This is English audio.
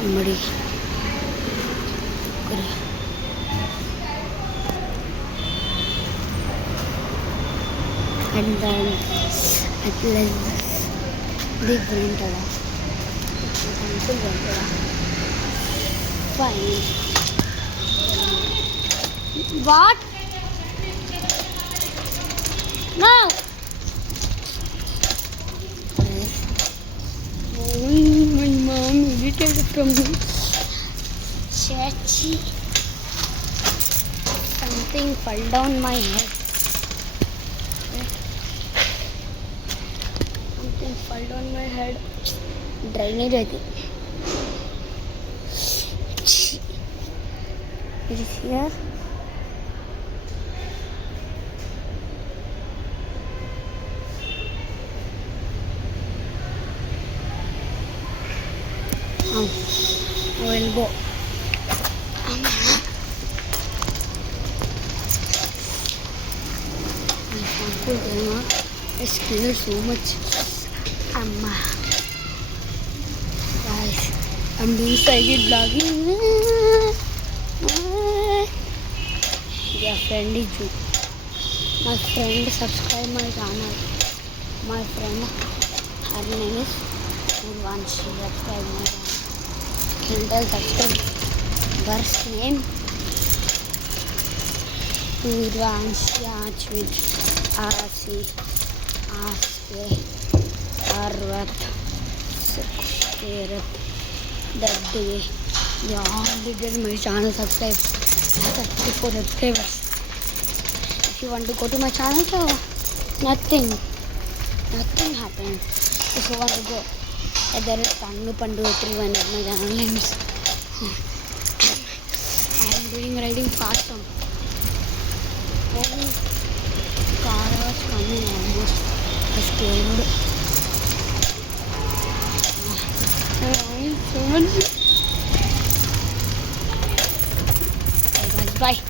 అమ్మడి and then at least different fine. What? No. My mom irritated from me. Chachi. Something fell down my head. Something fell down my head. Drainage, I think. It is here. I will go. I scared so much. Guys, I'm doing silent vlogging. Your friend is you. My friend subscribe my channel. My friend, her name is Urvanshi. Subscribe my channel. Can tell subscribe. First name Urvanshi with RC ASK Arvat Sukhirat that day. They all did my channel subscribe. 34 subscribers. If you want to go to my channel, so nothing happened. If you want to go, there is Pandu 31 at my channel names. I am doing riding fast. Car was coming almost. I scared. So much. Okay guys, bye.